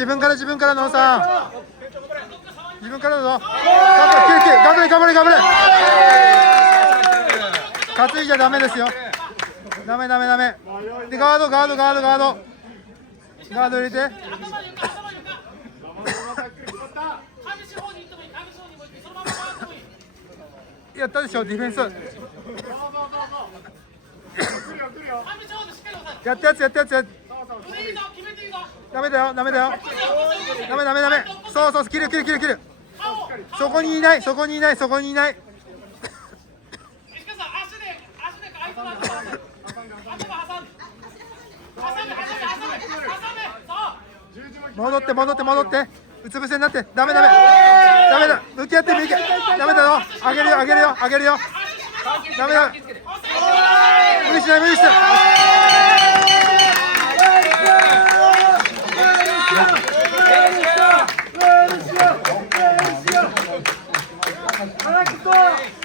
自分から野さん、自分からだぞ。頑張れ担いじゃダメですよ。ダメでガード入れて。やったでしょ、ディフェンスやったやつダメだよ。そう切る。そこにいない。戻ってうつ伏せになって。ダメだ。向き合ってダメだよ。上げるよ。ダメだ。無理しない。Alex,